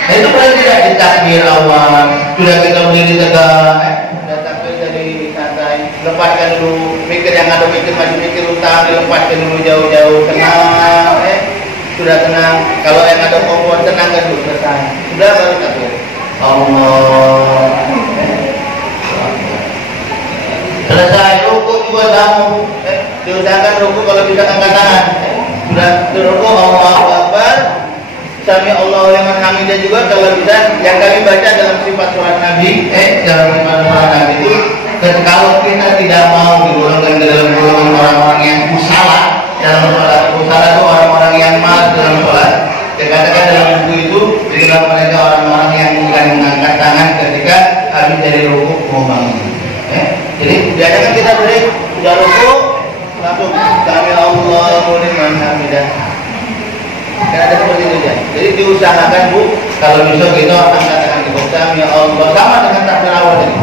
Itu berarti tidak ditakbir awal. Sudah kita berdiri tegak. Sudah takbir dari santai. Lepaskan dulu. Mikir yang ada mikir utang dilepaskan dulu jauh-jauh. Tenang. Sudah tenang. Kalau yang ada kompor tenang kan dulu selesai. Sudah baru takbir. Allah. Selesai rukuk juga kamu. Diusahakan rukuk kalau bisa angkat tangan. Sudah rukuk Allahu Akbar. Sami Allahu liman hamidah juga kalau bisa yang kami baca dalam sifat sholat Nabi. Dalam sifat sholat Nabi itu kalau kita tidak mau digolongkan ke dalam golongan orang-orang yang kusala dalam sholat. Kusala itu orang-orang yang malas dalam sholat. Dikatakan dalam buku itu dibilang mereka orang-orang yang bukan mengangkat tangan ketika habis dari rukuk mau bangun. Jadi biasanya kita beri sudah rukuk langsung sami Allahu liman hamidah. Kan ada seperti itu ya. Jadi diusahakan Bu kalau bisa kita angkat tangan kita sami Allah sama dengan takbir awal tadi.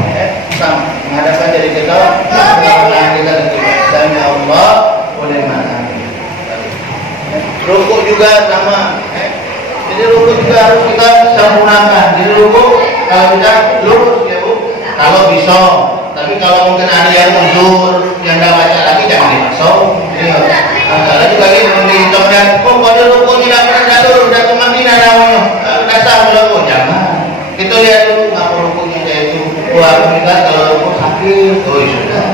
Sama menghadapkan jadi kita tangan kita sami Allah liman hamidah. Rukuk juga sama. Jadi rukuk juga harus kita sempurnakan. Jadi rukuk kalau bisa lurus ya Bu. Kalau bisa. Tapi kalau mungkin ada yang mundur, yang nggak baca lagi jangan dipaksa. Kalau juga ini menghitung dan kalau rukuk tidak pernah jatuh, udah kemana namanya, dasar rukuk jangan. Kita lihat dulu ngapa rukuknya itu. Wah kita kalau rukuk sakit, oh sudah.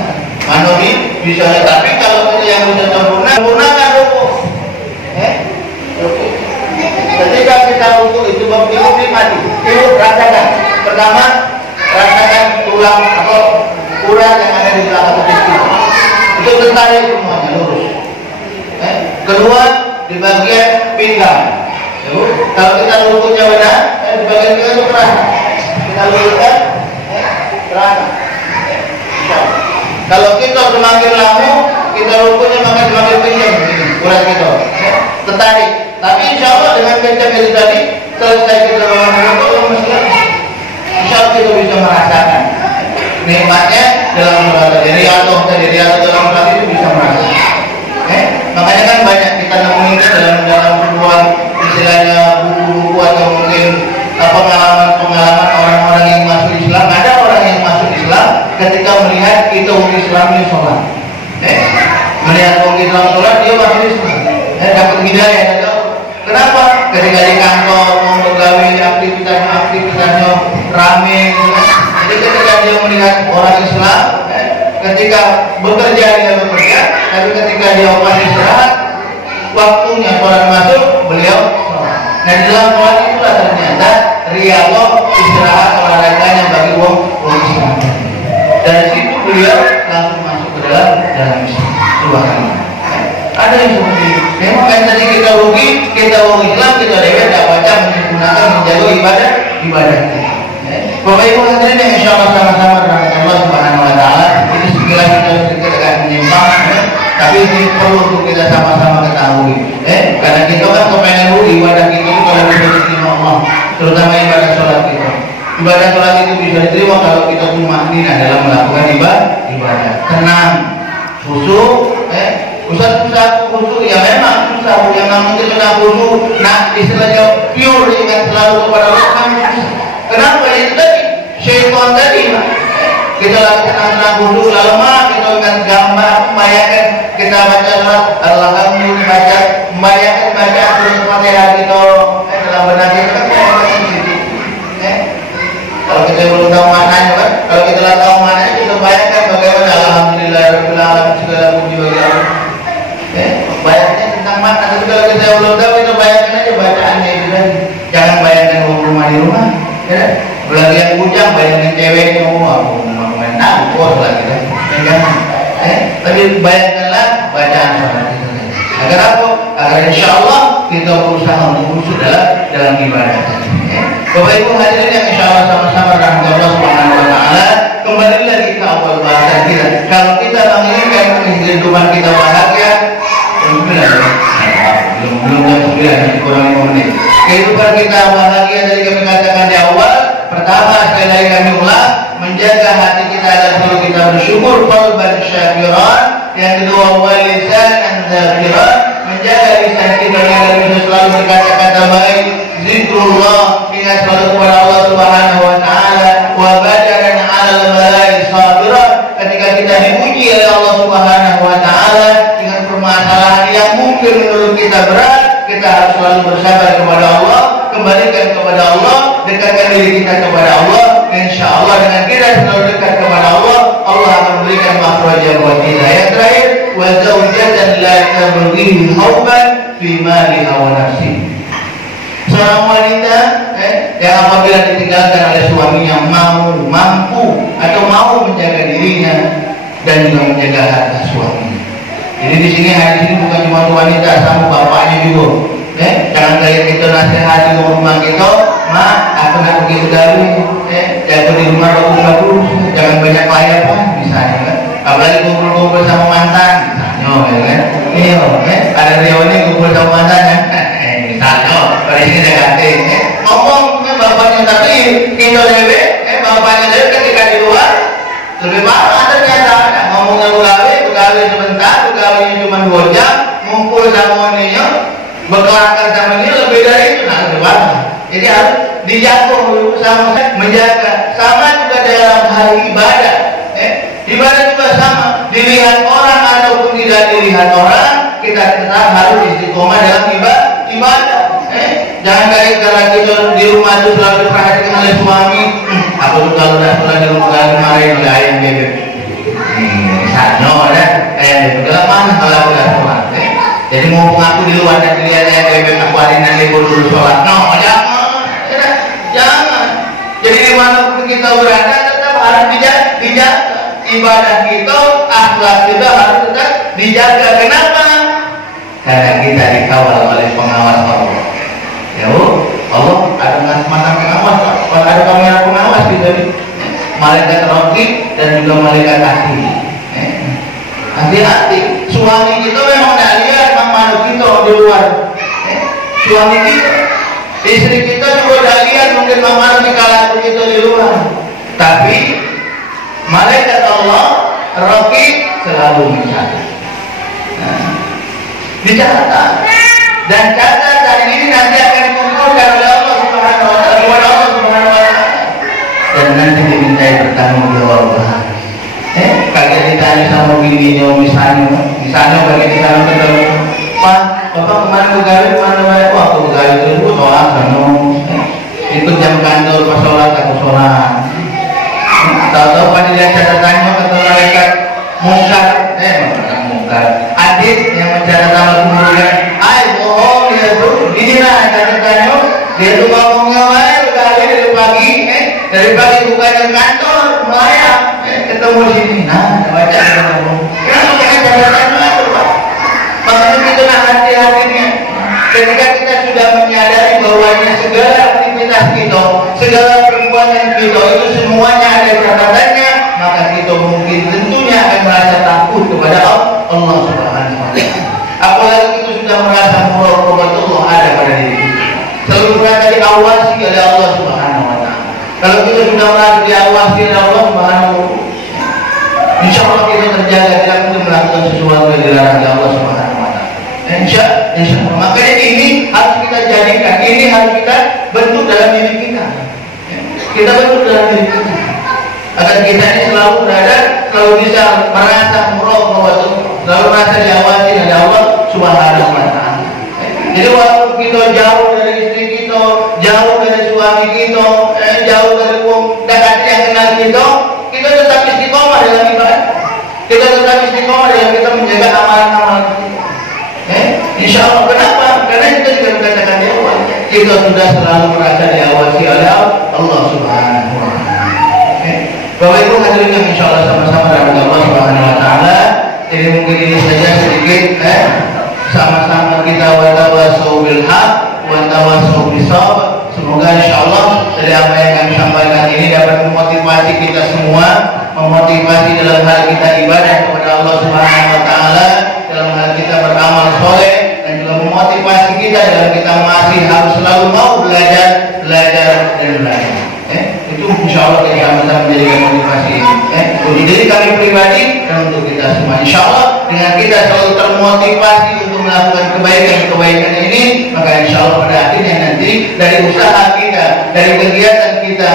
Manomi bisa. Tapi kalau kita yang sudah sempurnakan rukuk. Rukuk. Ketika kita rukuk itu ibu mati, ibu rasakan. Pertama rasakan tulang atau urat yang ada di belakang kaki. Itu tertarik semuanya lurus. Kedua di bagian pinggang. Kalau kita rukuknya benar, di bagian pinggang itu terasa. Kita luruskan, terasa. Kalau kita semakin lama, kita rukuknya maka semakin kencang urat kita. Tertarik. Tapi insya Allah dengan kencang itu tadi selesai kita rukuk mestinya insya Allah kita bisa merasakan nikmatnya dalam sholat. Jadi atau dalam sholat itu bisa merasakan. Makanya kan banyak kita nemuin dalam sebuah istilahnya buku-buku atau mungkin pengalaman orang-orang yang masuk Islam. Ada orang yang masuk Islam ketika melihat kita orang Islam ini sholat. Melihat orang Islam sholat dia masuk Islam. Dapat hidayah. Kenapa? Ketika di kantor mau begawi aktivitasnya rame. Jadi ketika dia melihat orang Islam, ketika bekerja dia bekerja, tapi ketika dia pas istirahat, waktunya sholat masuk, beliau sholat. Nah dalam sholat itulah ternyata riyadhah istirahat olahraganya bagi orang Islam. Dari situ beliau langsung masuk ke dalam Islam. Subhanallah. Ada yang seperti itu. Memang kan tadi kita rugi, kita orang Islam, kita dewa tidak baca menyempurnakan menjaga ibadah kita. Bapak Ibu hadirin yang insya Allah sama-sama dengan Allah Subhanahu Wa Taala, ini sekilas kita akan menyimpang, tapi ini perlu untuk kita sama-sama ketahui. Karena kita kan kepengen ibadah kita itu kalau bisa diterima Allah, terutama ibadah sholat kita. Ibadah sholat itu bisa diterima kalau kita tumakninah dalam melakukan ibadah, tenang, khusyuk. Ustaz khusyuk ya memang susah, yang namanya kita khusyuk, nah istilahnya pure ingat selalu kepada Allah. Kenapa itu tadi? Syaitan tadi kita lakukan tenang khusyuk lalu kita ingat gambar, membayangkan kita baca surat Al-Alhamdulillah, membayangkan baca surat Fatihah sholat kita. Jangan. Tapi bayangkanlah bacaan sholat kita. Agar apa? Agar insya Allah kita berusaha mengurus dalam ibadah. Bapak Ibu hadirin yang insya Allah sama-sama rahmat Allah Subhanahu Wa Taala. Kembalilah kita awal bahasan kita. Kalau kita menginginkan kehidupan kita bahagia, belum nanti kurang 5 menit. Kehidupan kita bahagia dari kami katakan di awal. Pertama sekali lagi kami ulang, menjaga hati kita agar selalu kita bersyukur, qalban syakiran. Yang kedua walisanan dzakiran, menjaga lisan kita agar kita selalu berkata-kata baik, zikrullah, ingat selalu kepada Allah Subhanahu Wa Taala, wa badaran 'alal bala'i sabiran. Ketika kita diuji oleh Allah Subhanahu Wa Taala dengan permasalahan yang mungkin menurut kita berat, kita harus selalu bersabar kepada Allah, kembalikan kepada Allah, dekatkan diri kita kepada Allah. Insya Allah dengan kita selalu dekat kepada Allah, Allah akan memberikan makhraja buat kita. Yang terakhir, wa zaujatan la tabghi hauban fi maliha wa nafsiha. Seorang wanita yang apabila ditinggalkan oleh suaminya mampu atau mau menjaga dirinya dan juga menjaga harta suaminya. Jadi di sini hadis ini bukan cuma wanita, sama bapaknya juga. Jangan kayak kita nasihati di rumah kita, aku nak pergi begawi, jaga di rumah bagus-bagus, jangan banyak payah pun misalnya kan. Apalagi kumpul-kumpul sama mantan, misalnya kan. Iya, ada Rio ini kumpul sama mantan kan. Misalnya, kalau ini saya ganti, ngomong bapaknya tapi kita dewe, bapaknya dewe ketika di luar lebih parah ternyata. Ngomongnya begawi sebentar, begawinya cuma 2 jam, ngumpul sama ininya, berkelakar sama ini lebih dari itu, lebih parah. Jadi harus dijatuh sama menjaga. Sama juga dalam hal ibadah. Ibadah juga sama. Dilihat orang ataupun tidak dilihat orang, kita tetap harus istiqomah dalam ibadah. Jangan kayak kalau kita di rumah itu selalu diperhatikan oleh suami. Aku tuh kalau udah sholat di rumah kemarin oleh ayam bebek. Misalnya ya, ayam bebek mana kalau udah sholat. Jadi mumpung aku di luar dan dilihat ayam bebek, aku hari nanti dulu sholat. No, jangan. Jadi dimanapun kita berada tetap harus dijaga. Ibadah kita, akhlak kita harus tetap dijaga. Kenapa? Karena kita dikawal oleh pengawas Allah. Ya Allah ada semacam pengawas, ada kamera pengawas gitu. Malaikat raqib dan juga malaikat atid. Hati-hati. Suami kita memang tidak lihat makhluk kita di luar. Suami kita, istri kita juga tidak lihat mungkin makhluk di kala kita di luar. Tapi malaikat Allah raqib selalu mencatat. Dicatat. Dan catatan ini nanti akan dikumpulkan oleh Allah Subhanahu Wa Taala. Dan nanti dimintai pertanggungjawaban. Kalian ditanya sama bininya misalnya bagi di sana ketemu, Pak, Bapak kemarin begawi kemana? Wah, aku begawi dulu sholat kan, ikut jam kantor pas sholat aku sholat. Tahu-tahu pada dia catatannya kata malaikat mungkar, mungkar. Adik yang mencatat sama kemudian, bohong dia tuh, inilah catatannya, dia tuh ngomongnya begawi dari pagi buka jam kantor, melayang. Ketemu sini, baca ngomong. Kenapa pakai catatan itu, Pak? Makanya kita hati-hatinya. Ketika kita sudah menyadari bahwanya segala aktivitas kita, segala perbuatan kita itu semuanya ada catatannya, maka kita mungkin tentunya akan merasa takut kepada Allah Subhanahu Wa Taala. Apalagi kita sudah merasa muraqabatullah ada pada diri kita. Selalu merasa diawasi oleh Allah Subhanahu Wa Taala. Kalau kita sudah merasa diawasi oleh Allah Subhanahu Wa Taala, insya Allah kita terjaga tidak mungkin melakukan sesuatu yang dilarang oleh Allah Subhanahu Wa Taala. Insya Allah. Makanya ini harus kita jadikan, ini harus kita bentuk dalam diri kita. Kita bentuk dalam diri kita. Agar kita ini selalu berada, selalu bisa merasa muraqabah, selalu merasa diawasi oleh Allah Subhanahu Wa Taala. Jadi waktu kita jauh dari istri kita, jauh dari suami kita, jauh dari dekat yang kenal kita tetap istiqomah dalam ibadah. Kita tetap istiqomah dalam kita menjaga amalan-amalan kita. Insya Allah. Kenapa? Karena kita juga mengatakan di awal, kita sudah selalu merasa diawasi oleh Allah Subhanahu Wa Taala. Bapak Ibu hadirin yang insya Allah sama-sama rahmat Allah Subhanahu Wa Taala. Jadi mungkin ini saja sedikit sama-sama kita watawasau bil haq watawasau bisawab. Semoga insya Allah dari apa yang kami sampaikan ini dapat memotivasi kita semua, memotivasi dalam hal kita ibadah kepada Allah Subhanahu Wa Taala, dalam hal kita beramal soleh, dan juga memotivasi kita dalam kita masih harus selalu mau belajar dan belajar. Itu insya Allah kita sama-sama menjadikan motivasi untuk diri kami pribadi dan untuk kita semua. Insya Allah dengan kita selalu termotivasi untuk melakukan kebaikan ini, maka insya Allah pada akhirnya nanti dari usaha kita, dari kegiatan kita,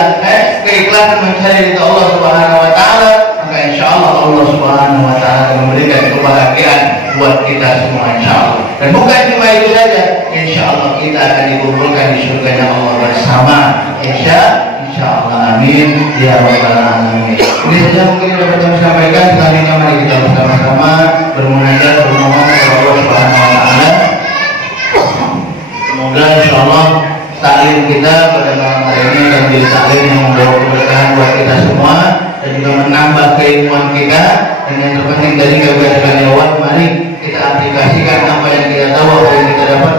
keikhlasan mencari ridha Allah Subhanahu Wa Taala, maka insya Allah Allah Subhanahu Wa Taala akan memberikan kebahagiaan buat kita semua insya Allah. Dan bukan cuma itu saja, insya Allah kita akan dikumpulkan di surganya Allah bersama. Insya Allah, amin ya rabbal alamin. Ini saja mungkin dapat kami sampaikan. Selanjutnya mari kita bersama-sama bermunajat bermohon kepada Allah Subhanahu Wa Taala. Semoga insya Allah taklim kita pada malam hari ini akan menjadi taklim yang membawa keberkahan buat kita semua dan juga menambah keilmuan kita. Dan yang terpenting dari keberkahan lewat, mari kita aplikasikan apa yang kita tahu, apa yang kita dapat